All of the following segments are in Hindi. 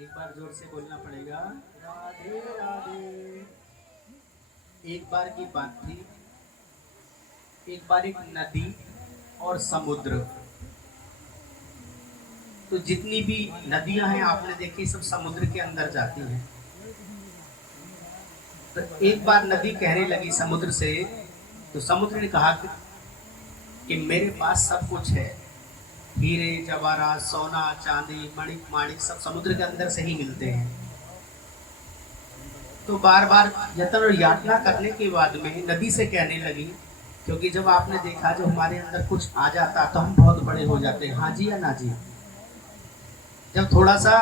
एक बार जोर से बोलना पड़ेगा, राधे राधे। एक बार की बात थी, एक बार एक नदी और समुद्र। तो जितनी भी नदियां हैं आपने देखी, सब समुद्र के अंदर जाती हैं। तो एक बार नदी कहने लगी समुद्र से, तो समुद्र ने कहा कि मेरे पास सब कुछ है, हीरे जवाहरात, सोना चांदी, मणिक माणिक सब समुद्र के अंदर से ही मिलते हैं। तो बार बार यत्न और यातना करने के बाद में नदी से कहने लगी, क्योंकि जब आपने देखा जब हमारे अंदर कुछ आ जाता तो हम बहुत बड़े हो जाते हैं, हाँ जी या ना जी। जब थोड़ा सा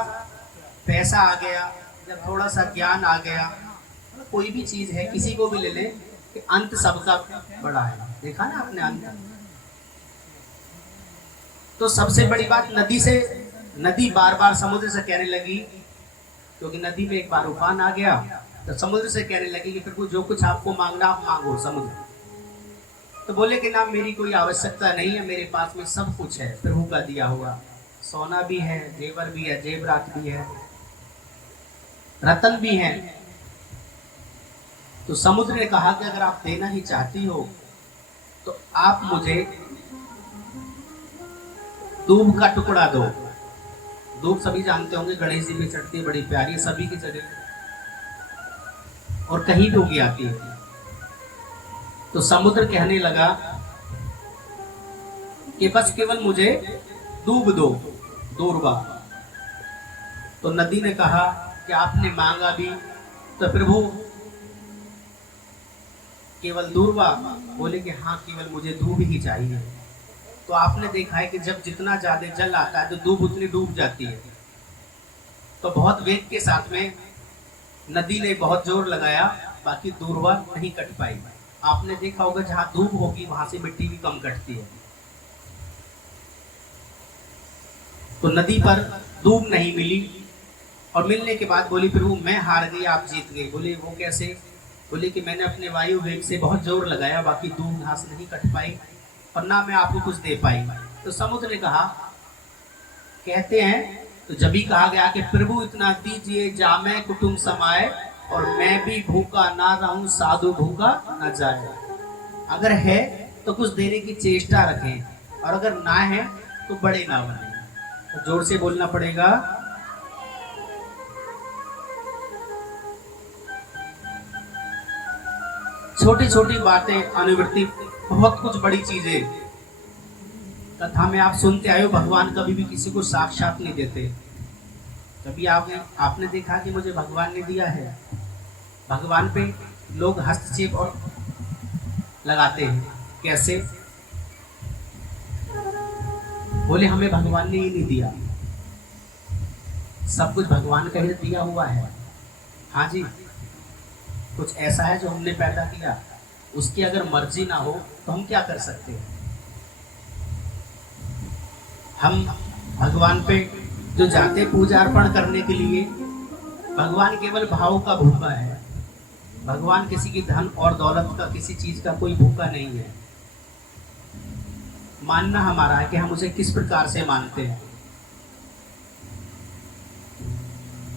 पैसा आ गया, जब थोड़ा सा ज्ञान आ गया, कोई भी चीज है, किसी को भी ले ले, कि अंत सबका बड़ा है। देखा ना आपने अंत। तो सबसे बड़ी बात नदी बार बार समुद्र से कहने लगी, क्योंकि नदी में एक बार उफान आ गया, तो समुद्र से कहने लगी कि प्रभु जो कुछ आपको मांगना आप मांगो। समुद्र तो बोले कि ना, मेरी कोई आवश्यकता नहीं है, मेरे पास में सब कुछ है प्रभु का दिया हुआ, सोना भी है, जेवर भी है, जेवरात भी है, रतन भी है। तो समुद्र ने कहा कि अगर आप देना ही चाहती हो तो आप मुझे दूब का टुकड़ा दो। दूब सभी जानते होंगे, गणेश जी में चढ़ती है, बड़ी प्यारी है सभी की जगह, और कहीं भी उगी आती है। तो समुद्र कहने लगा कि बस केवल मुझे दूब दो, दूरबा। तो नदी ने कहा कि आपने मांगा भी तो प्रभु केवल दूरबा? बोले कि हाँ, केवल मुझे दूब ही चाहिए। तो आपने देखा है कि जब जितना ज्यादा जल आता है तो दूब उतनी डूब जाती है। तो बहुत वेग के साथ में नदी ने बहुत जोर लगाया, बाकी दूरबा नहीं कट पाई। आपने देखा होगा जहां दूब होगी वहां से मिट्टी भी कम कटती है। तो नदी पर दूब नहीं मिली, और मिलने के बाद बोली प्रभु मैं हार गई, आप जीत गए। बोले वो कैसे? बोले कि मैंने अपने वायु वेग से बहुत जोर लगाया, बाकी दूब घास नहीं कट पाई और ना मैं आपको कुछ दे पाई। तो समुद्र ने कहा, कहते हैं तो जब भी कहा गया कि प्रभु इतना दीजिए जामे कुटुंब समाए, और मैं भी भूखा ना रहूं साधु भूखा न जाए। अगर है तो कुछ देने की चेष्टा रखें, और अगर ना है तो बड़े ना बने। तो जोर से बोलना पड़ेगा, छोटी छोटी बातें अनुवृत्ति, बहुत कुछ बड़ी चीजें। कथा में आप सुनते आए हो, भगवान कभी भी किसी को साक्षात नहीं देते। कभी आपने देखा कि मुझे भगवान ने दिया है? भगवान पे लोग हस्तक्षेप और लगाते हैं। कैसे? बोले हमें भगवान ने ही नहीं दिया, सब कुछ भगवान का ही दिया हुआ है। हाँ जी, कुछ ऐसा है जो हमने पैदा किया, उसकी अगर मर्जी ना हो तो हम क्या कर सकते हैं? हम भगवान पे जो जाते पूजा अर्पण करने के लिए, भगवान केवल भाव का भूखा है। भगवान किसी की धन और दौलत का, किसी चीज का कोई भूखा नहीं है। मानना हमारा है कि हम उसे किस प्रकार से मानते हैं।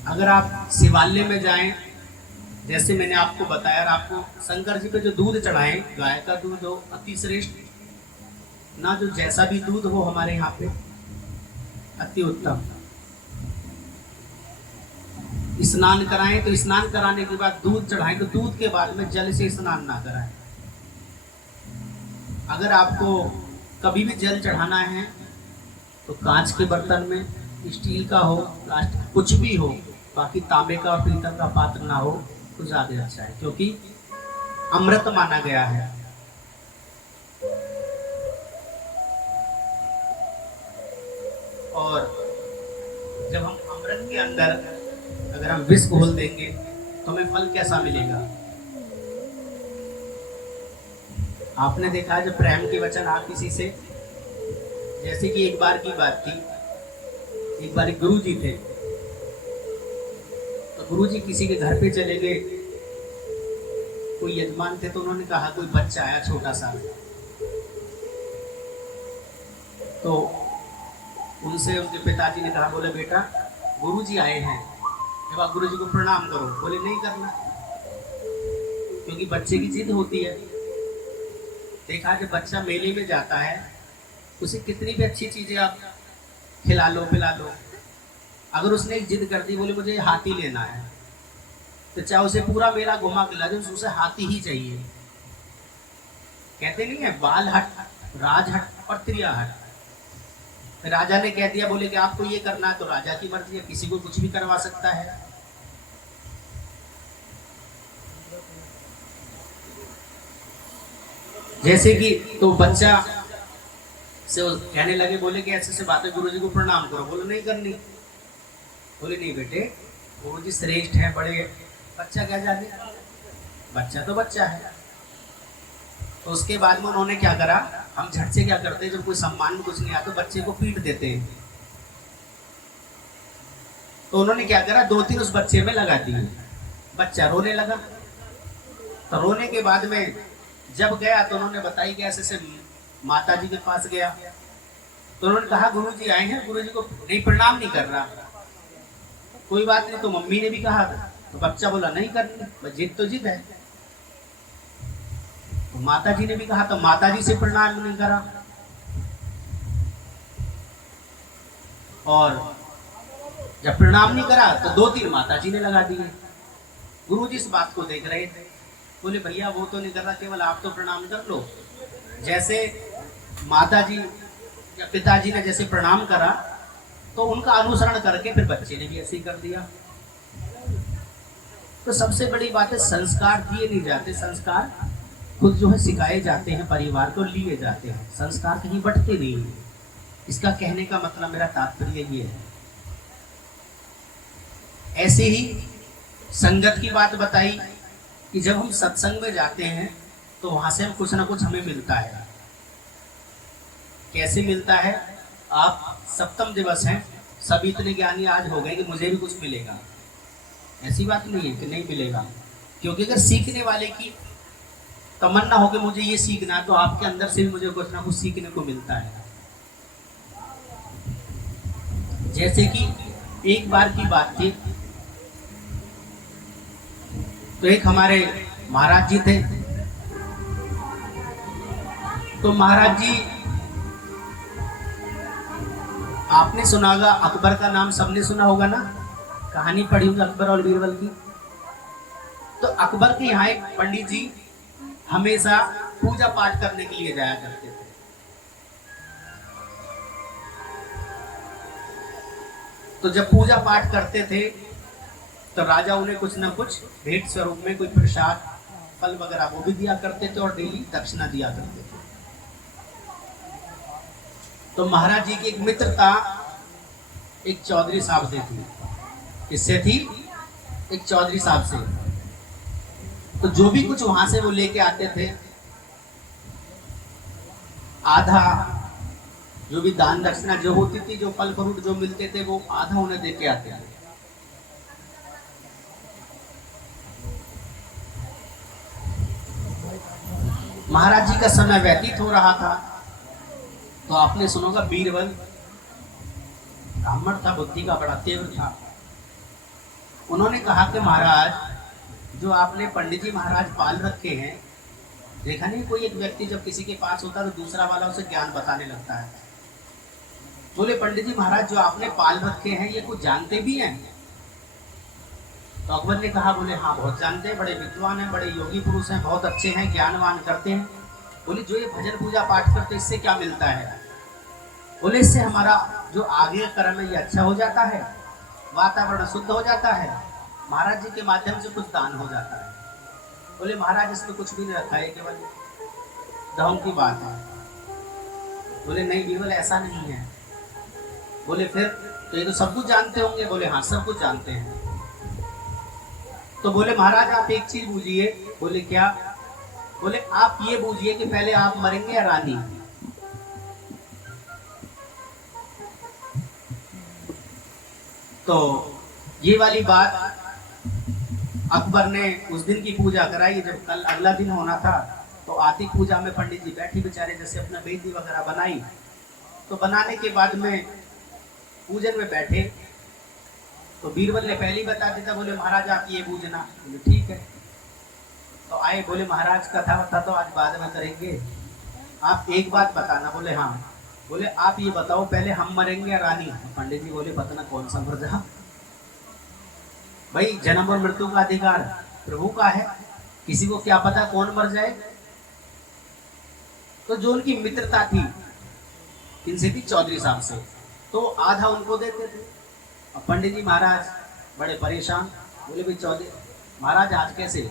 अगर आप शिवालय में जाएं, जैसे मैंने आपको बताया, और आपको शंकर जी पे जो दूध चढ़ाएं, गाय का दूध हो अति श्रेष्ठ, ना जो जैसा भी दूध हो हमारे यहाँ पे अति उत्तम। स्नान कराएं तो स्नान कराने के बाद दूध चढ़ाएं, तो दूध के बाद में जल से स्नान ना कराएं। अगर आपको कभी भी जल चढ़ाना है तो कांच के बर्तन में, स्टील का हो, प्लास्टिक कुछ भी हो, बाकी तांबे का और पीतल का पात्र ना हो तो ज्यादा अच्छा है, क्योंकि अमृत माना गया है। और जब हम अमृत के अंदर अगर हम विष घोल देंगे तो हमें फल कैसा मिलेगा? आपने देखा जब प्रेम के वचन आप किसी से, जैसे कि एक बार की बात थी, एक बार गुरु जी थे, तो गुरु जी किसी के घर पे चले गए, कोई यजमान थे, तो उन्होंने कहा कोई बच्चा आया छोटा सा, तो उनसे उनके पिताजी ने कहा, बोले बेटा गुरुजी आए हैं, जब आप गुरुजी को प्रणाम करो। बोले नहीं करना, क्योंकि बच्चे की जिद होती है। देखा जब बच्चा मेले में जाता है, उसे कितनी भी अच्छी चीजें आप खिला लो पिला लो, अगर उसने एक जिद कर दी, बोले मुझे हाथी लेना है, तो चाहे उसे पूरा मेला घुमा खिला दे, उसे हाथी ही चाहिए। कहते नहीं है बाल हट, राज हट और त्रिया हट। राजा ने कह दिया, बोले कि आपको ये करना है, तो राजा की मर्जी है, किसी को कुछ भी करवा सकता है। जैसे कि तो बच्चा से कहने लगे, बोले कि ऐसे से बातें गुरुजी को प्रणाम करो। बोले नहीं करनी। बोले नहीं बेटे, गुरुजी श्रेष्ठ है, बड़े, बच्चा क्या जाने, बच्चा तो बच्चा है। तो उसके बाद में उन्होंने क्या करा, हम झट से क्या करते हैं, जब कोई सम्मान में कुछ नहीं आता तो बच्चे को पीट देते हैं। तो उन्होंने क्या करा, 2-3 उस बच्चे में लगा दिए। बच्चा रोने लगा। तो रोने के बाद में जब गया तो उन्होंने बताई कि ऐसे माता जी के पास गया। तो उन्होंने कहा गुरुजी आए हैं, गुरुजी को नहीं प्रणाम नहीं कर रहा। कोई बात नहीं, तो मम्मी ने भी कहा, तो बच्चा बोला नहीं करनी, जिद तो जिद है। तो माता जी ने भी कहा, तो माता जी से प्रणाम नहीं करा। और जब प्रणाम नहीं करा तो 2-3 माता जी ने लगा दिए। गुरुजी इस बात को देख रहे थे, बोले भैया वो तो नहीं कर रहा, केवल आप तो प्रणाम कर लो। जैसे माता जी या पिताजी ने जैसे प्रणाम करा, तो उनका अनुसरण करके फिर बच्चे ने भी ऐसे ही कर दिया। तो सबसे बड़ी बात है, संस्कार दिए नहीं जाते, संस्कार खुद जो है सिखाए जाते हैं, परिवार को लिए जाते हैं, संस्कार कहीं बटते नहीं है। इसका कहने का मतलब, मेरा तात्पर्य ये है। ऐसे ही संगत की बात बताई कि जब हम सत्संग में जाते हैं तो वहां से हम कुछ ना कुछ हमें मिलता है। कैसे मिलता है, आप सप्तम दिवस हैं, सब इतने ज्ञानी आज हो गए कि मुझे भी कुछ मिलेगा, ऐसी बात नहीं है कि नहीं मिलेगा। क्योंकि अगर सीखने वाले की तमन्ना हो कि मुझे ये सीखना है, तो आपके अंदर से भी मुझे कुछ ना कुछ सीखने को मिलता है। जैसे कि एक बार की बात थी, तो एक हमारे महाराज जी थे। तो महाराज जी, आपने सुना होगा अकबर का नाम, सबने सुना होगा ना, कहानी पढ़ी होगी अकबर और बीरबल की। तो अकबर के यहाँ एक पंडित जी हमेशा पूजा पाठ करने के लिए जाया करते थे। तो जब पूजा पाठ करते थे तो राजा उन्हें कुछ ना कुछ भेंट स्वरूप में कोई प्रसाद, फल वगैरह वो भी दिया करते थे, और डेली दक्षिणा दिया करते थे। तो महाराज जी की एक मित्रता एक चौधरी साहब से थी। किससे थी? एक चौधरी साहब से। तो जो भी कुछ वहां से वो लेके आते थे, आधा जो भी दान दक्षिणा जो होती थी, जो फल फ्रूट जो मिलते थे, वो आधा उन्हें देके आते थे। महाराज जी का समय व्यतीत हो रहा था, तो आपने सुना होगा बीरबल ब्राह्मण था, बुद्धि का बड़ा तीव्र था। उन्होंने कहा कि महाराज, जो आपने पंडित जी महाराज पाल रखे हैं, देखा नहीं कोई एक व्यक्ति जब किसी के पास होता है तो दूसरा वाला उसे ज्ञान बताने लगता है। बोले पंडित जी महाराज, जो आपने पाल रखे हैं ये कुछ जानते भी हैं? तो अकबर ने कहा, बोले हाँ बहुत जानते हैं, बड़े विद्वान हैं, बड़े योगी पुरुष हैं, बहुत अच्छे हैं, ज्ञानवान करते हैं। बोले जो ये भजन पूजा पाठ करते इससे क्या मिलता है? बोले इससे हमारा जो आगे कर्म है ये अच्छा हो जाता है, वातावरण शुद्ध हो जाता है, महाराज जी के माध्यम से कुछ दान हो जाता है। बोले महाराज इसमें कुछ भी नहीं रखा है, केवल दहम की बात है। बोले नहीं बीरबल ऐसा नहीं है। बोले फिर? तो ये तो सब कुछ जानते होंगे। बोले हाँ सब कुछ जानते हैं। तो बोले महाराज आप एक चीज बूझिए। बोले क्या? बोले आप ये बूझिए कि पहले आप मरेंगे या रानी? तो ये वाली बात अकबर ने उस दिन की पूजा कराई। जब कल अगला दिन होना था तो आती पूजा में पंडित जी बैठी बेचारे, जैसे अपना वेदी वगैरह बनाई। तो बनाने के बाद में पूजन में बैठे तो बीरबल ने पहले ही बता दिया, बोले महाराज आप ये बूझना। बोले ठीक है। तो आए, बोले महाराज कथा वथा तो आज बाद में करेंगे, आप एक बात बताना। बोले हाँ। बोले आप ये बताओ पहले हम मरेंगे या रानी? पंडित जी बोले पता कौन सा मर जा भाई, जन्म और मृत्यु का अधिकार प्रभु का है, किसी को क्या पता कौन मर जाए। तो जो उनकी मित्रता थी किनसे थी? चौधरी साहब से, तो आधा उनको देते थे। और पंडित जी महाराज बड़े परेशान, बोले भाई चौधरी महाराज आज कैसे?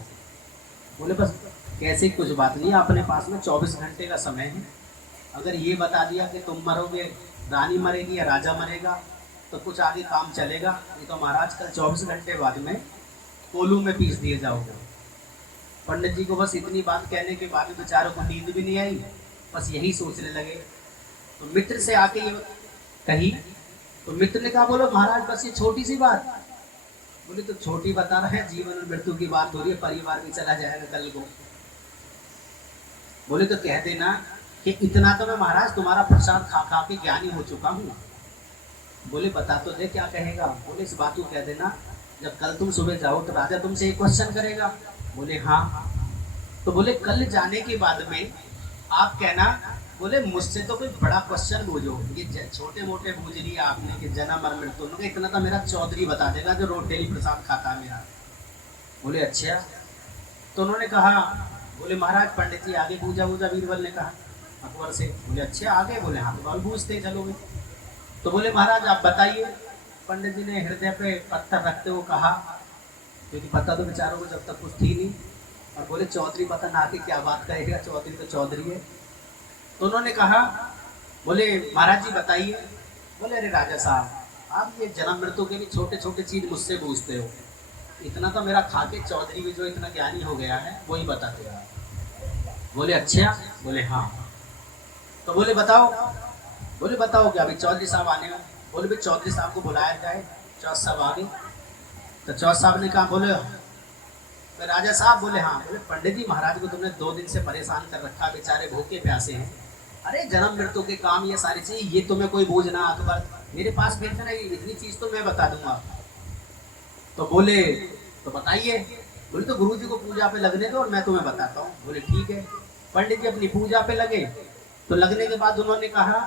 बोले बस कैसे कुछ बात नहीं, अपने पास में 24 घंटे का समय है, अगर ये बता दिया कि तुम मरोगे, रानी मरेगी या राजा मरेगा, तो कुछ आगे काम चलेगा, नहीं तो महाराज कल 24 घंटे बाद में कोलू में पीस दिए जाओगे। पंडित जी को बस इतनी बात कहने के बाद बेचारों को नींद भी नहीं आई, बस यही सोचने लगे। तो मित्र से आके ये कही, तो मित्र ने कहा बोलो महाराज बस ये छोटी सी बात। बोले तो छोटी बता रहे हैं, जीवन और मृत्यु की बात हो रही है, परिवार भी चला जाएगा कल को। बोले तो कह देना कि इतना तो मैं महाराज तुम्हारा प्रसाद खा खा के ज्ञानी हो चुका हूँ। बोले बता तो दे क्या कहेगा। बोले इस बात को कह देना, जब कल तुम सुबह जाओ तो राजा तुमसे एक क्वेश्चन करेगा। बोले हाँ। तो बोले कल जाने के बाद में आप कहना, बोले मुझसे तो कोई बड़ा क्वेश्चन पूछो, ये छोटे मोटे पूछ लिए आपने कि जन्म और मृत्यु, इतना तो मेरा चौधरी बता देगा जो रोज डेली प्रसाद खाता है मेरा। बोले अच्छा। तो उन्होंने कहा, बोले महाराज पंडित जी आगे पूजा वूजा, बीरबल ने कहा अकबर से। बोले अच्छा आगे? बोले हाँ। तो पूछते चलोगे? तो बोले महाराज आप बताइए। पंडित जी ने हृदय पे पत्थर रखते हुए कहा, क्योंकि पता तो बेचारों को जब तक कुछ थी नहीं, और बोले चौधरी पता ना के क्या बात करेगा, चौधरी तो चौधरी है। तो उन्होंने कहा, बोले महाराज जी बताइए। बोले अरे राजा साहब आप ये जन्म मृत्यु के भी छोटे छोटे चीज मुझसे पूछते हो, इतना तो मेरा खा के चौधरी भी जो इतना ज्ञानी हो गया है वही बताते रहा। बोले अच्छा? बोले हाँ। तो बोले बताओ। बोले बताओ क्या? अभी चौधरी साहब आने में। बोले भाई चौधरी साहब को बुलाया जाए। चौधरी साहब आ गए। तो चौधरी साहब ने कहा, बोले राजा साहब? बोले हाँ। बोले पंडित जी महाराज को तुमने 2 दिन से परेशान कर रखा, बेचारे भूखे प्यासे हैं, अरे जन्म मृत्यु के काम ये सारी चीज ये तुम्हें कोई बोझ ना अकबर, मेरे पास बैठना है, इतनी चीज तो मैं बता दूंगा। तो बोले तो बताइए। बोले तो गुरु जी को पूजा पे लगने दो और मैं तुम्हें बताता हूँ। बोले ठीक है। पंडित जी अपनी पूजा पे लगे। तो लगने के बाद उन्होंने कहा,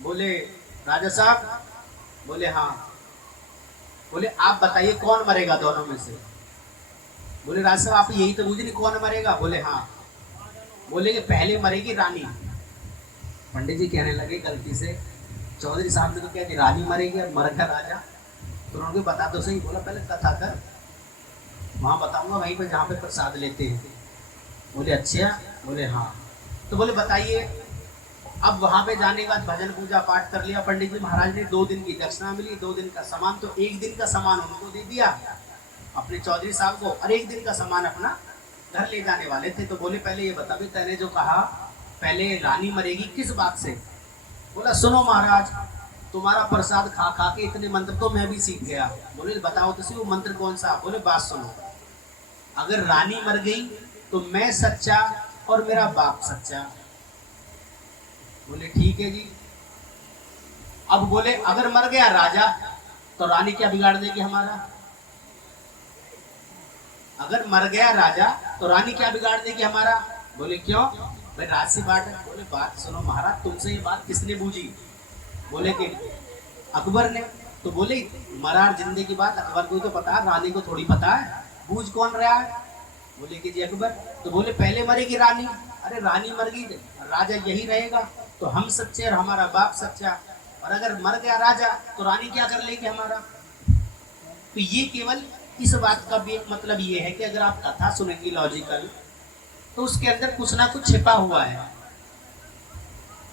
बोले राजा साहब? बोले हाँ। बोले आप बताइए कौन मरेगा दोनों में से? बोले राजा साहब आप यही तो मुझे नहीं कौन मरेगा? बोले हाँ। बोले कि पहले मरेगी रानी। पंडित जी कहने लगे गलती से, चौधरी साहब ने तो कह दी रानी मरेगी और मर गया राजा। तो उन्होंने बता तो सही। बोला पहले कथा कर, वहां बताऊंगा वहीं पे जहाँ पे प्रसाद लेते हैं। बोले अच्छा? बोले हाँ। तो बोले बताइए। अब वहां पे जाने के बाद भजन पूजा पाठ कर लिया पंडित जी महाराज ने, 2 दिन की दक्षिणा मिली, 2 दिन का सामान, तो 1 दिन का सामान उनको दे दिया अपने चौधरी साहब को, और 1 दिन का सामान अपना घर ले जाने वाले थे। तो बोले पहले ये बता भी तैने जो कहा पहले रानी मरेगी किस बात से? बोला सुनो महाराज तुम्हारा प्रसाद खा खा के इतने मंत्र तो मैं भी सीख गया। बोले बताओ तो सही वो मंत्र कौन सा? बोले बात सुनो, अगर रानी मर गई तो मैं सच्चा और मेरा बाप सच्चा। बोले ठीक है जी। अब बोले अगर मर गया राजा तो रानी क्या बिगाड़ देगी हमारा? अगर मर गया राजा तो रानी क्या बिगाड़ देगी हमारा? बोले क्यों? भाई राज से बात है। बोले बात सुनो महाराज तुमसे ये बात किसने बूझी? बोले कि अकबर ने। तो बोले मरार जिंदे की बात अकबर को तो पता है, रानी को थोड़ी पता है, बूझ कौन रहा है? बोले कि जी अकबर। तो बोले पहले मरेगी रानी। अरे रानी मर गई राजा यही रहेगा, तो हम सच्चे और हमारा बाप सच्चा, और अगर मर गया राजा तो रानी क्या कर लेगी हमारा? तो ये केवल इस बात का भी एक मतलब ये है कि अगर आप कथा सुनेंगे लॉजिकल तो उसके अंदर कुछ ना कुछ छिपा हुआ है।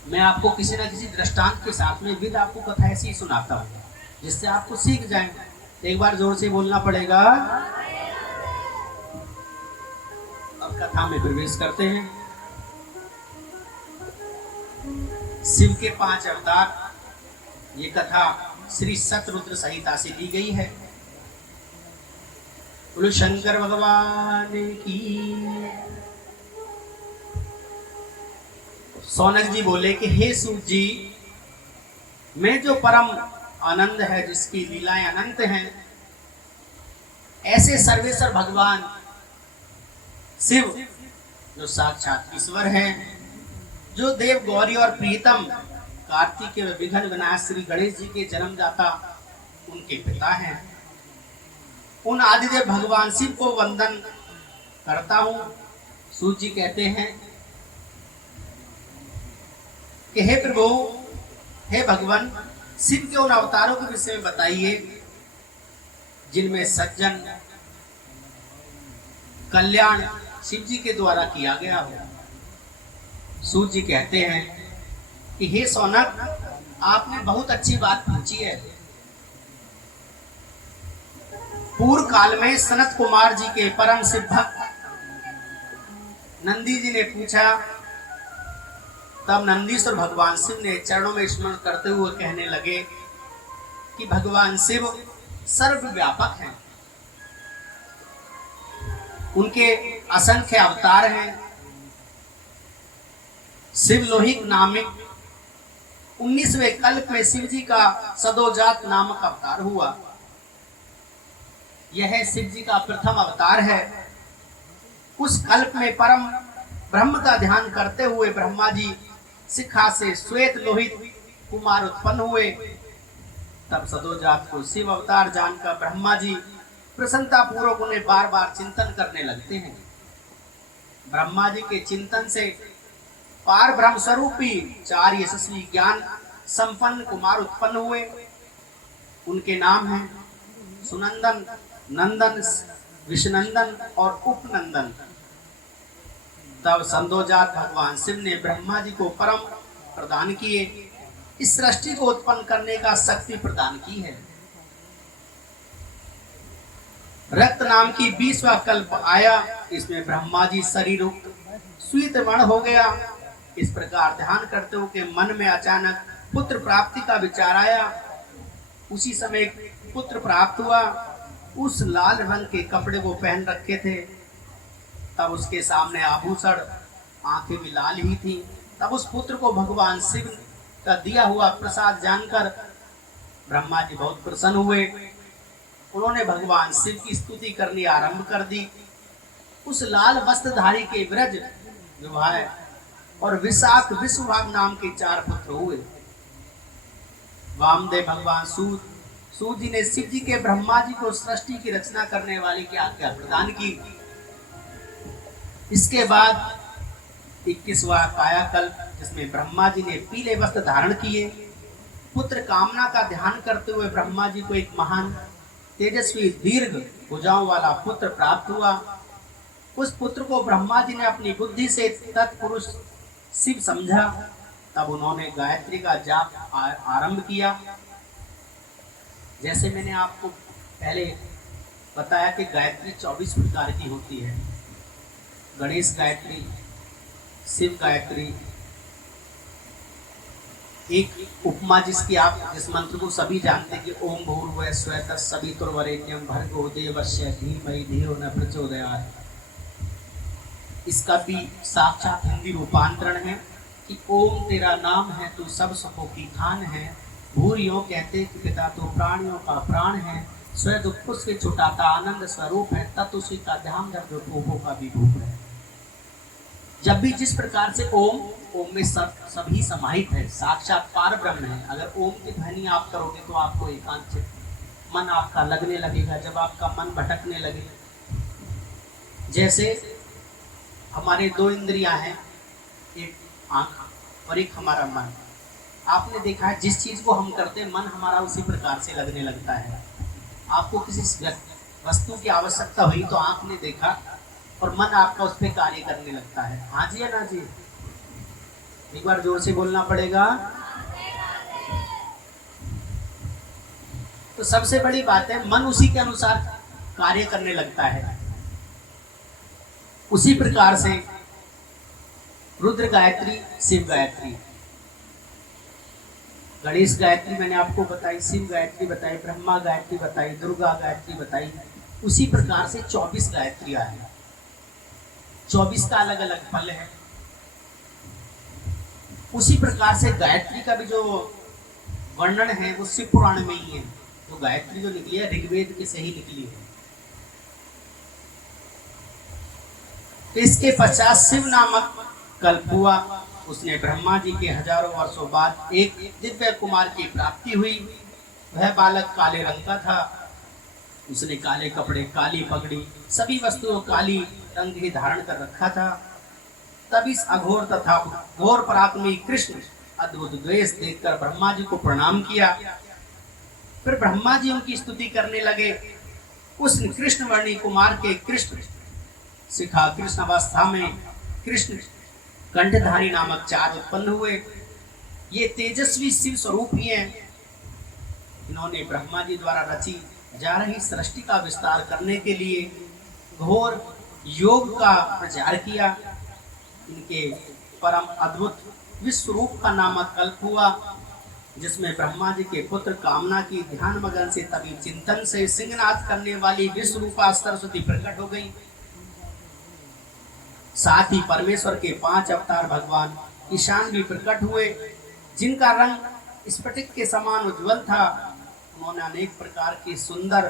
मैं आपको किसी न किसी दृष्टांत के साथ में विद आपको कथा ऐसी ही सुनाता हूँ जिससे आपको सीख जाए। एक बार जोर से बोलना पड़ेगा। अब कथा में प्रवेश करते हैं। शिव के 5 अवतार, ये कथा श्री शतरुद्र संहिता से ली गई है। बोलो शंकर भगवान की। सौनक जी बोले कि हे सूत जी, मैं जो परम आनंद है, जिसकी लीलाएं अनंत हैं, ऐसे सर्वेश्वर भगवान शिव जो साक्षात ईश्वर हैं, जो देव गौरी और प्रीतम कार्तिक विघ्न विनायक श्री गणेश जी के जन्मदाता उनके पिता हैं, उन आदिदेव भगवान शिव को वंदन करता हूं। सूत जी कहते हैं कि हे प्रभु, हे भगवान, शिव के उन अवतारों के विषय में बताइए जिनमें सज्जन कल्याण शिव जी के द्वारा किया गया हो। सूत जी कहते हैं कि हे सौनक, आपने बहुत अच्छी बात पूछी है। पूर्व काल में सनत कुमार जी के परम शिव भक्त नंदी जी ने पूछा, तब नंदीश्वर भगवान शिव ने चरणों में स्मरण करते हुए कहने लगे कि भगवान शिव सर्वव्यापक हैं, उनके असंख्य अवतार हैं। शिवलोहिक नामिक 19वें कल्प में शिव जी का सदोजात नामक अवतार हुआ। यह शिव जी का प्रथम अवतार है। उस कल्प में परम ब्रह्म का ध्यान करते हुए ब्रह्मा जी शिखा से श्वेत लोहित कुमार उत्पन्न हुए। तब सदोजात को शिव अवतार जानकर ब्रह्मा जी प्रसन्नता पूर्वक उन्हें बार बार चिंतन करने लगते हैं। ब्रह्मा जी के चिंतन से पार ब्रह्म स्वरूपी 4 यशस्वी ज्ञान संपन्न कुमार उत्पन्न हुए। उनके नाम हैं सुनंदन, नंदन, विष्णुनंदन और उपनंदन। तब संदोजात भगवान शिव ने ब्रह्मा जी को परम प्रदान किए, इस सृष्टि को उत्पन्न करने का शक्ति प्रदान की है। रक्त नाम की 20वां कल्प आया, इसमें ब्रह्मा जी शरीर स्वीत वर्ण हो गया। इस प्रकार ध्यान करते हुए मन में अचानक पुत्र प्राप्ति का विचार आया। उसी समय पुत्र प्राप्त हुआ। उस लाल रंग के कपड़े को पहन रखे थे। तब उसके सामने आभूषण, आंखें भी लाल ही थी। तब उस पुत्र को भगवान शिव का दिया हुआ प्रसाद जानकर ब्रह्मा जी बहुत प्रसन्न हुए। उन्होंने भगवान शिव की स्तुति करनी आरंभ कर दी। उस लाल वस्त्रधारी के ब्रज विवाह और विशाख विश्वभाग नाम के 4 पुत्र हुए। वामदेव भगवान सूत जी ने शिव जी के ब्रह्मा जी को सृष्टि की रचना करने वाली की आज्ञा प्रदान की। इसके बाद 21वां कायाकल्प, जिसमें ब्रह्मा जी ने पीले वस्त्र धारण किए। पुत्र कामना का ध्यान करते हुए ब्रह्मा जी को एक महान तेजस्वी दीर्घ भुजाओं वाला पुत्र प्राप्त हुआ। उस पुत्र को ब्रह्मा जी ने अपनी बुद्धि से तत्पुरुष शिव समझा। तब उन्होंने गायत्री का जाप आरंभ किया। जैसे मैंने आपको पहले बताया कि गायत्री 24 प्रकार की होती है। गणेश गायत्री, शिव गायत्री, एक उपमा जिसकी आप जिस मंत्र को सभी जानते हैं कि ओम भूर्भुवः स्वः तत्सवितुर्वरेण्यं भर्गो देवस्य धीमहि धियो न प्रचोदयात्। इसका भी साक्षात हिंदी रूपांतरण है कि ओम तेरा नाम है, तू सब सुखों की खान है। भूरियों कहते कि पिता तो प्राणियों का प्राण है। स्वयं दुख उसके छुटाता आनंद स्वरूप है। तत् उसी का ध्यान जब भूखों का भी भूख है। जब भी जिस प्रकार से ओम में सभी समाहित है, साक्षात पार ब्रह्म है। अगर ओम की ध्वनि आप करोगे तो आपको एकांत मन आपका लगने लगेगा। जब आपका मन भटकने लगे, जैसे हमारे 2 इंद्रियां हैं, एक आंख और एक हमारा मन। आपने देखा है जिस चीज को हम करते हैं मन हमारा उसी प्रकार से लगने लगता है। आपको किसी वस्तु की आवश्यकता हुई तो आंख ने देखा और मन आपका उस पर कार्य करने लगता है। हाँ जी या ना जी? एक बार जोर से बोलना पड़ेगा। तो सबसे बड़ी बात है मन उसी के अनुसार कार्य करने लगता है। उसी प्रकार से रुद्र गायत्री, शिव गायत्री, गणेश गायत्री मैंने आपको बताई, शिव गायत्री बताई, ब्रह्मा गायत्री बताई, दुर्गा गायत्री बताई। उसी प्रकार से 24 गायत्रियां हैं। 24 का अलग अलग फल है। उसी प्रकार से गायत्री का भी जो वर्णन है वो शिव पुराण में ही है। तो गायत्री जो निकली है ऋग्वेद के से ही निकली है। इसके पश्चात शिव नामक कल्प हुआ। उसने ब्रह्मा जी के हजारों वर्षों बाद एक दिव्य कुमार की प्राप्ति हुई। वह बालक काले रंग का था। उसने काले कपड़े, काली पगड़ी, सभी वस्तुओं काली रंग ही धारण कर रखा था। तब इस अघोर तथा घोर पराक्रमी कृष्ण अद्भुत द्वेष देखकर ब्रह्मा जी को प्रणाम किया। फिर ब्रह्मा जी उनकी स्तुति करने लगे। उस कृष्ण वर्णी कुमार के कृष्ण शिखा कृष्ण अवस्था में कृष्ण कंठधारी नामक 4 उत्पन्न हुए। ये तेजस्वी शिव स्वरूप ही हैं। इन्होंने ब्रह्मा जी द्वारा रची जा रही सृष्टि का विस्तार करने के लिए घोर योग का प्रचार किया। इनके परम अद्भुत विश्व रूप का नामक कल्प हुआ, जिसमें ब्रह्मा जी के पुत्र कामना की ध्यान मगन से तभी चिंतन से सिंहनाद करने वाली विश्व रूपा सरस्वती प्रकट हो गई। साथ ही परमेश्वर के 5 अवतार भगवान ईशान भी प्रकट हुए, जिनका रंग स्फटिक के समान उज्जवल था। उन्होंने अनेक प्रकार के सुंदर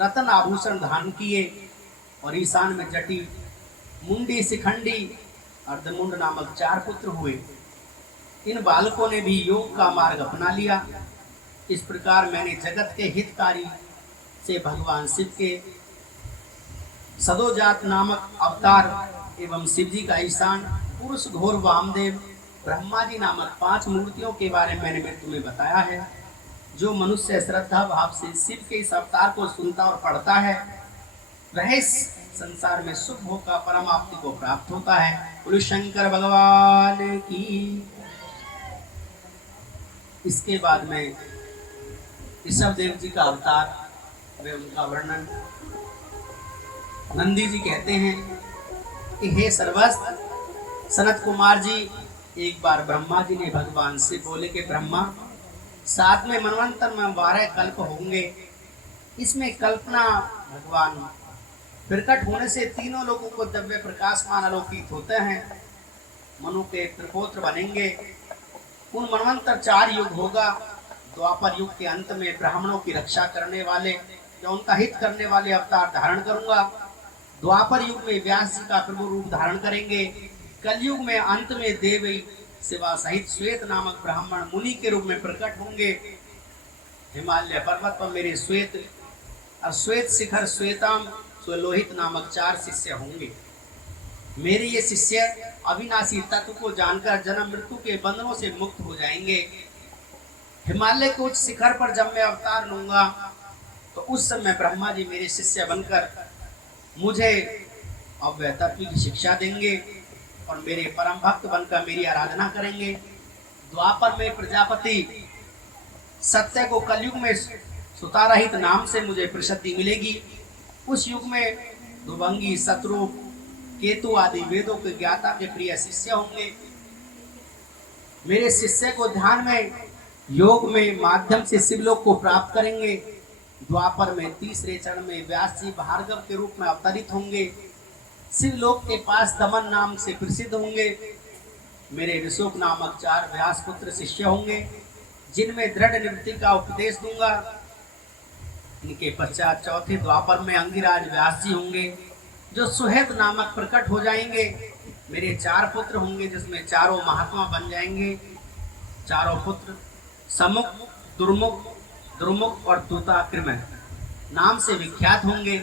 रत्न आभूषण धारण किए और ईशान में जटी, मुंडी, शिखंडी, अर्धमुंड नामक 4 पुत्र हुए। इन बालकों ने भी योग का मार्ग अपना लिया। इस प्रकार मैंने जगत के हितकारी से भगवान शिव के सदोजात नामक अवतार एवं शिव जी का ईशान, पुरुष घोर वामदेव, ब्रह्मा जी नामक 5 मूर्तियों के बारे में मैंने तुम्हें बताया है। जो मनुष्य श्रद्धा भाव से शिव के इस अवतार को सुनता और पढ़ता है, वह इस संसार में सुख भोग का परमाप्ति को प्राप्त होता है। बोलो शंकर भगवान की। इसके बाद में ऋषभ देव जी का अवतार वे उनका वर्णन नंदी जी कहते हैं कि हे सर्वस्व सनत कुमार जी, एक बार ब्रह्मा जी ने भगवान से बोले कि ब्रह्मा, 7वें मनवंतर में 12 कल्प होंगे। इसमें कल्पना भगवान प्रकट होने से तीनों लोगों को दिव्य प्रकाशमान आलोकित होते हैं। मनु के प्रपोत्र बनेंगे। उन मनवंतर 4 युग होगा। द्वापर युग के अंत में ब्राह्मणों की रक्षा करने वाले या उनका हित करने वाले अवतार धारण करूंगा। द्वापर युग में व्यास जी का प्रभु रूप धारण करेंगे। कलयुग में अंत में देवी शिवा सहित श्वेत नामक ब्राह्मण मुनि के रूप में प्रकट होंगे। हिमालय पर्वत पर मेरे श्वेत और श्वेत शिखर श्वेताम स्वलोहित नामक 4 शिष्य होंगे। मेरे ये शिष्य अविनाशी तत्व को जानकर जन्म मृत्यु के बंधनों से मुक्त हो जाएंगे। हिमालय के उच्च शिखर पर जब मैं अवतार लूंगा तो उस समय ब्रह्मा जी मेरे शिष्य बनकर मुझे अव्यय तत्व की शिक्षा देंगे और मेरे परम भक्त बनकर मेरी आराधना करेंगे। द्वापर में प्रजापति सत्य को कलयुग में सुतारहित नाम से मुझे प्रसिद्धि मिलेगी। उस युग में दुभंगी, शत्रु, केतु आदि वेदों के ज्ञाता के प्रिय शिष्य होंगे। मेरे शिष्य को ध्यान में योग में माध्यम से शिवलोक को प्राप्त करेंगे। द्वापर में तीसरे चरण में व्यास जी भार्गव के रूप में अवतरित होंगे। शिवलोक के पास दमन नाम से प्रसिद्ध होंगे। मेरे ऋषभ नामक 4 व्यास पुत्र शिष्य होंगे, जिनमें दृढ़ निवृत्ति का उपदेश दूंगा। इनके पश्चात चौथे द्वापर में अंगिराज व्यास जी होंगे, जो सुहेत नामक प्रकट हो जाएंगे। मेरे 4 पुत्र होंगे, जिसमें चारों महात्मा बन जाएंगे। चारों पुत्र समुख, दुर्मुख, द्रुमुख और दूताकृम नाम से विख्यात होंगे।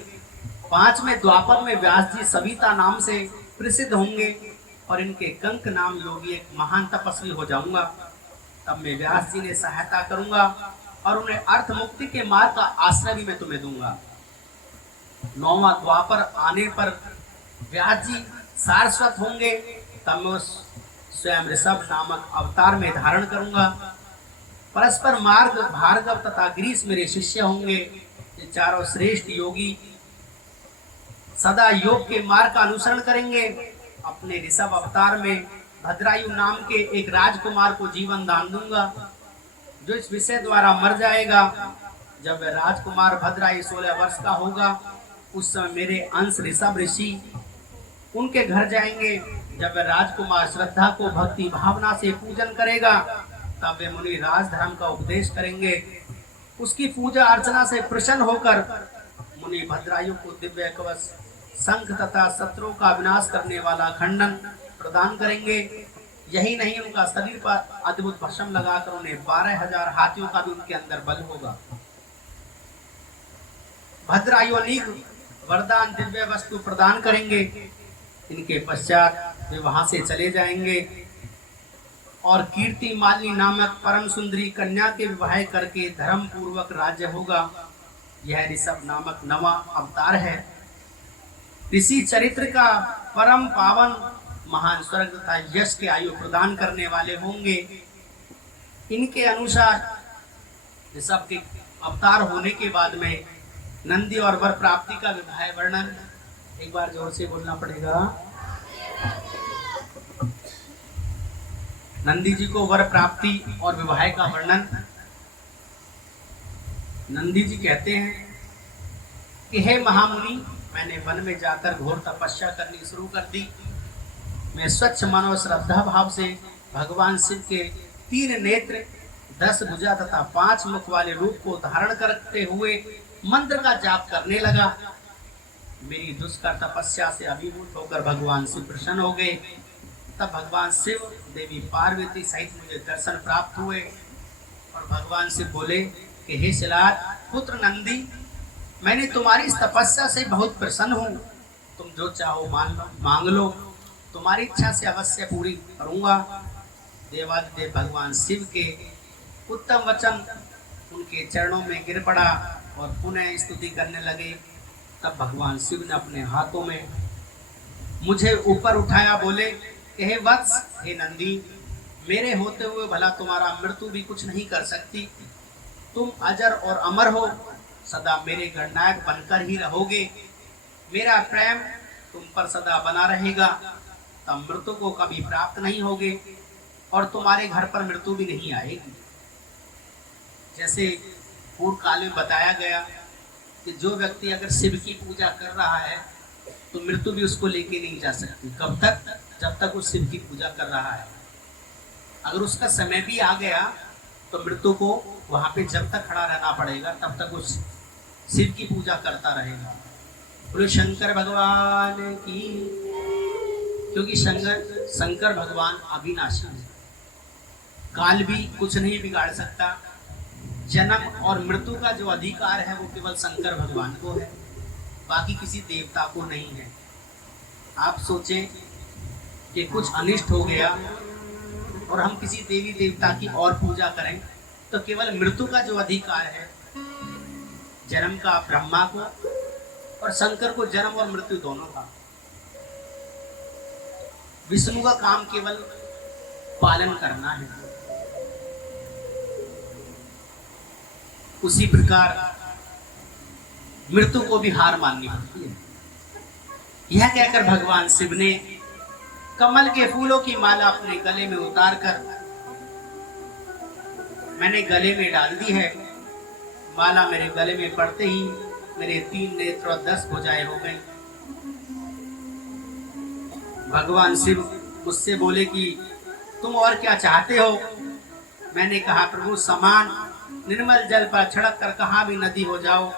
5वें द्वापर में व्यास जी सविता नाम से प्रसिद्ध होंगे और इनके कंक नाम योगी एक महान तपस्वी हो जाऊंगा। तब मैं व्यास जी ने सहायता करूंगा और उन्हें अर्थ मुक्ति के मार्ग का आश्रय भी मैं तुम्हें दूंगा। 9वां द्वापर आने पर व्यास जी सारस्वत होंगे। तब मैं स्वयं ऋषभ नामक अवतार में धारण करूंगा। परस्पर मार्ग भार्गव तथा ग्रीस मेरे शिष्य होंगे। ये चारों श्रेष्ठ योगी सदा योग के मार्ग का अनुसरण करेंगे। अपने ऋषभ अवतार में भद्रायु नाम के एक राजकुमार को जीवन दान दूंगा, जो इस विषय द्वारा मर जाएगा। जब वह राजकुमार भद्रायु 16 वर्ष का होगा, उस समय मेरे अंश ऋषभ ऋषि उनके घर जाएंगे। जब वह राजकुमार श्रद्धा को भक्ति भावना से पूजन करेगा, तब वे मुनि राजधर्म का उपदेश करेंगे। उसकी पूजा अर्चना से प्रसन्न होकर मुनि भद्रायु को दिव्य कवच, शंख तथा शत्रुओं का विनाश करने वाला खंडन प्रदान करेंगे। यही नहीं, उनका शरीर पर अद्भुत भस्म लगाकर उन्हें 12,000 हाथियों का भी उनके अंदर बल होगा। भद्रायु अनेक वरदान दिव्य वस्तु प्रदान करेंगे। इनके पश्चात वे वहां से चले जाएंगे और कीर्ति मालिनी नामक परम सुंदरी कन्या के विवाह करके धर्म पूर्वक राज्य होगा। यह ऋषभ नामक नवा अवतार है। ऋषि चरित्र का परम पावन महान स्वर्ग तथा यश के आयु प्रदान करने वाले होंगे। इनके अनुसार ऋषभ के अवतार होने के बाद में नंदी और वर प्राप्ति का विवाह वर्णन, एक बार जोर से बोलना पड़ेगा। नंदी जी को वर प्राप्ति और विवाह का वर्णन। नंदी जी कहते हैं कि हे महामुनि, मैंने वन में जाकर घोर तपस्या करनी शुरू कर दी। मैं स्वच्छ मन और श्रद्धा भाव से भगवान शिव के 3 नेत्र, 10 भुजा तथा 5 मुख वाले रूप को धारण करते हुए मंत्र का जाप करने लगा। मेरी दुष्कर तपस्या से अभिभूत होकर भगवान शिव प्रसन्न हो गए। तब भगवान शिव देवी पार्वती सहित मुझे दर्शन प्राप्त हुए और भगवान शिव बोले कि हे शिलाद पुत्र नंदी, मैंने तुम्हारी इस तपस्या से बहुत प्रसन्न हूँ। तुम जो चाहो मांग लो, तुम्हारी इच्छा से अवश्य पूरी करूँगा। देवादिदेव भगवान शिव के उत्तम वचन उनके चरणों में गिर पड़ा और पुनः स्तुति करने लगे। तब भगवान शिव ने अपने हाथों में मुझे ऊपर उठाया, बोले कि हे वत्स, हे नंदी, मेरे होते हुए भला तुम्हारा मृत्यु भी कुछ नहीं कर सकती। तुम अजर और अमर हो, सदा मेरे गणनायक बनकर ही रहोगे। मेरा प्रेम तुम पर सदा बना रहेगा। तब मृत्यु को कभी प्राप्त नहीं होगे और तुम्हारे घर पर मृत्यु भी नहीं आएगी। जैसे पूर्व काल में बताया गया कि जो व्यक्ति अगर शिव की पूजा कर रहा है तो मृत्यु भी उसको लेके नहीं जा सकती। कब तक? जब तक वो शिव की पूजा कर रहा है। अगर उसका समय भी आ गया तो मृत्यु को वहां पे जब तक खड़ा रहना पड़ेगा, तब तक उस शिव की पूजा करता रहेगा। बोले शंकर भगवान की, क्योंकि शंकर भगवान अविनाशी है। काल भी कुछ नहीं बिगाड़ सकता। जन्म और मृत्यु का जो अधिकार है वो केवल शंकर भगवान को है, बाकी किसी देवता को नहीं है। आप सोचें कि कुछ अनिष्ट हो गया और हम किसी देवी देवता की और पूजा करें तो केवल मृत्यु का जो अधिकार है, जन्म का ब्रह्मा को और शंकर को जन्म और मृत्यु दोनों का। विष्णु का काम केवल पालन करना है। उसी प्रकार मृत्यु को भी हार माननी पड़ती है। यह कहकर भगवान शिव ने कमल के फूलों की माला अपने गले में उतार कर मैंने गले में डाल दी है। माला मेरे गले में पड़ते ही मेरे 3 नेत्र और 10 भुजाएं हो गई। भगवान शिव मुझसे बोले कि तुम और क्या चाहते हो? मैंने कहा प्रभु, समान निर्मल जल पर छिड़क कर कहाँ भी नदी हो जाओ।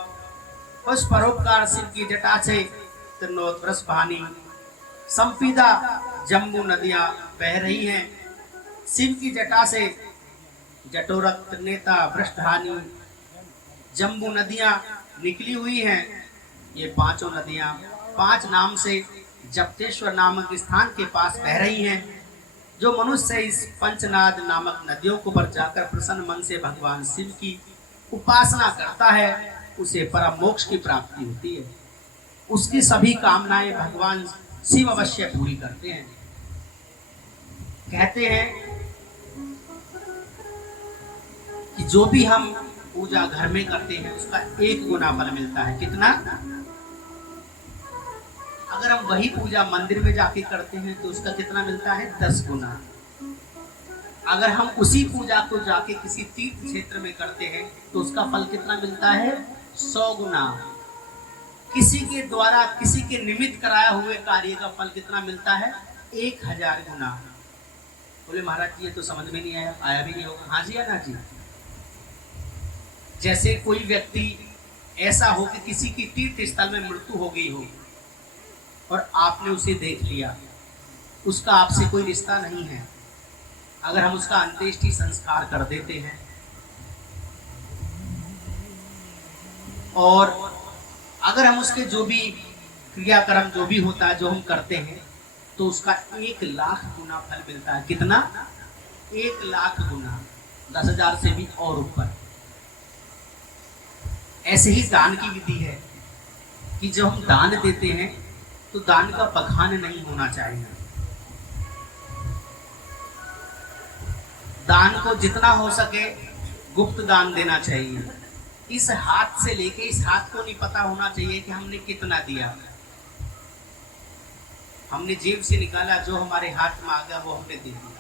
उस परोपकार शिव की जटा से त्रिनोत्रस भानी संपीदा जम्बू नदियां बह रही हैं। शिव की जटा से जटोरक त्रिनेता वृषधानी जम्बू नदियां निकली हुई हैं। ये 5 नदियां 5 नाम से जप्तेश्वर नामक स्थान के पास बह रही हैं। जो मनुष्य इस पंचनाद नामक नदियों को पर जाकर प्रसन्न मन से भगवान शिव की उपासना करता है, उसे परम मोक्ष की प्राप्ति होती है। उसकी सभी कामनाएं भगवान शिव अवश्य पूरी करते हैं। कहते हैं कि जो भी हम पूजा घर में करते हैं उसका 1 गुना फल मिलता है। कितना? अगर हम वही पूजा मंदिर में जाके करते हैं तो उसका कितना मिलता है? 10 गुना। अगर हम उसी पूजा को जाके किसी तीर्थ क्षेत्र में करते हैं तो उसका फल कितना मिलता है? 100 गुना। किसी के द्वारा किसी के निमित्त कराया हुए कार्य का फल कितना मिलता है? 1000 गुना। बोले महाराज जी ये तो समझ में नहीं आया, आया भी नहीं होगा। हाँ जी या ना जी। जैसे कोई व्यक्ति ऐसा हो कि किसी की तीर्थ स्थल में मृत्यु हो गई हो और आपने उसे देख लिया, उसका आपसे कोई रिश्ता नहीं है, अगर हम उसका अंत्येष्टि संस्कार कर देते हैं और अगर हम उसके जो भी क्रियाक्रम जो भी होता है जो हम करते हैं तो उसका 1,00,000 गुना फल मिलता है। कितना? 1,00,000 गुना, 10,000 से भी और ऊपर। ऐसे ही दान की विधि है कि जब हम दान देते हैं तो दान का बखान नहीं होना चाहिए। दान को जितना हो सके गुप्त दान देना चाहिए। इस हाथ से लेके इस हाथ को नहीं पता होना चाहिए कि हमने कितना दिया। हमने जेब से निकाला, जो हमारे हाथ में आ गया वो हमने दे दिया,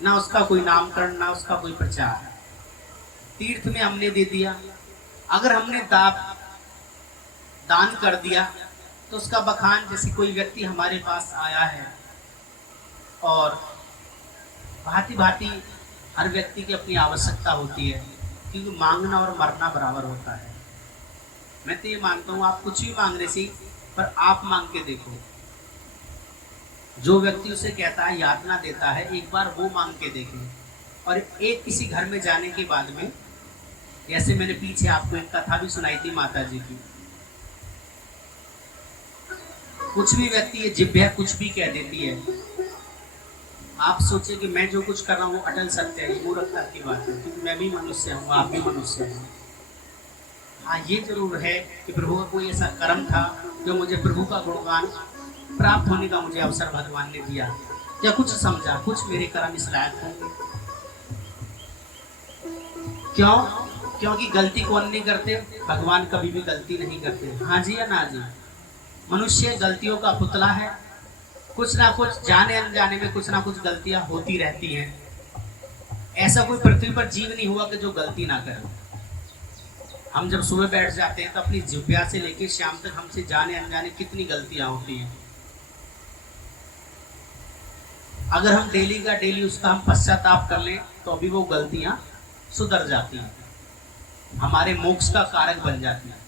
ना उसका कोई नामकरण ना उसका कोई प्रचार। तीर्थ में हमने दे दिया। अगर हमने दान कर दिया तो उसका बखान, जैसे कोई व्यक्ति हमारे पास आया है और भांति भांति हर व्यक्ति की अपनी आवश्यकता होती है, क्योंकि मांगना और मरना बराबर होता है। मैं तो ये मानता हूँ आप कुछ भी मांगने से, पर आप मांग के देखो। जो व्यक्ति उसे कहता है यातना देता है, एक बार वो मांग के देखे। और एक किसी घर में जाने के बाद में, जैसे मैंने पीछे आपको एक कथा भी सुनाई थी माता जी की, कुछ भी व्यक्ति ये जिभ्या कुछ भी कह देती है। आप सोचे कि मैं जो कुछ कर रहा हूँ वो अटल सत्य है, ये मूर्खता की बात है, क्योंकि मैं भी मनुष्य हूँ, आप भी मनुष्य हैं। हाँ ये जरूर है कि प्रभु का कोई ऐसा कर्म था जो मुझे प्रभु का गुणगान प्राप्त होने का मुझे अवसर भगवान ने दिया, या कुछ समझा, कुछ मेरे कर्म इस लायक होंगे। क्यों? क्योंकि गलती कौन नहीं करते? भगवान कभी भी गलती नहीं करते। हाँ जी या ना जी। मनुष्य गलतियों का पुतला है, कुछ ना कुछ जाने अनजाने में कुछ ना कुछ गलतियां होती रहती हैं। ऐसा कोई पृथ्वी पर जीव नहीं हुआ कि जो गलती ना करे। हम जब सुबह बैठ जाते हैं तो अपनी जिह्वा से लेकर शाम तक हमसे जाने अनजाने कितनी गलतियां होती हैं। अगर हम डेली का डेली उसका हम पश्चाताप कर लें तो अभी वो गलतियां सुधर जाती हैं, हमारे मोक्ष का कारक बन जाती हैं।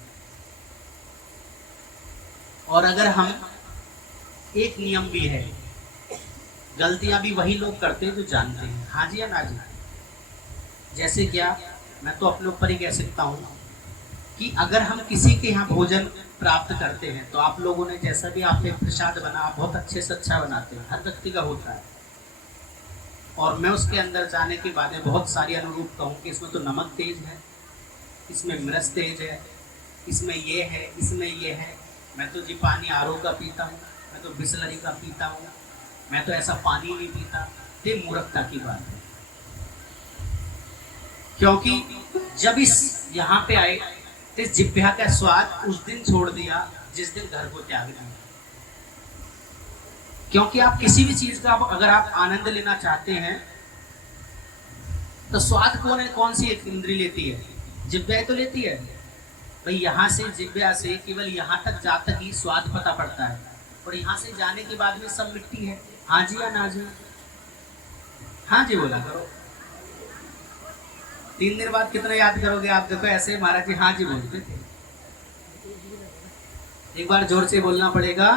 और अगर हम, एक नियम भी है, गलतियां भी वही लोग करते हैं जो जानते हैं। हाँ जी या ना जी। जैसे क्या, मैं तो अपने ऊपर ही कह सकता हूँ कि अगर हम किसी के यहाँ भोजन प्राप्त करते हैं तो आप लोगों ने जैसा भी आपने प्रसाद बना, आप बहुत अच्छे से अच्छा बनाते हैं, हर व्यक्ति का होता है। और मैं उसके अंदर जाने के बाद में बहुत सारी अनुरूप कहूँ कि इसमें तो नमक तेज है, इसमें मिर्च तेज है, इसमें ये है, इसमें ये है। मैं तो जी पानी आरओ का पीता हूँ, मैं तो बिसलरी का पीता हूँ, मैं तो ऐसा पानी नहीं पीता। ये मूर्खता की बात है, क्योंकि जब इस यहाँ पे आए तो इस जिह्वा का स्वाद उस दिन छोड़ दिया जिस दिन घर को त्याग दिया। क्योंकि आप किसी भी चीज का अगर आप आनंद लेना चाहते हैं तो स्वाद कौन सी एक इंद्रिय लेती है? जिह्वा तो लेती है भाई। यहाँ से जिह्वा से केवल यहाँ तक जाते ही स्वाद पता पड़ता है, और यहाँ से जाने के बाद में सब मिट्टी है। हाँ जी या ना जी? हाँ जी बोला करो। 3 दिन बाद कितना याद करोगे आप? देखो ऐसे महाराज जी हाँ जी बोलते थे। एक बार जोर से बोलना पड़ेगा।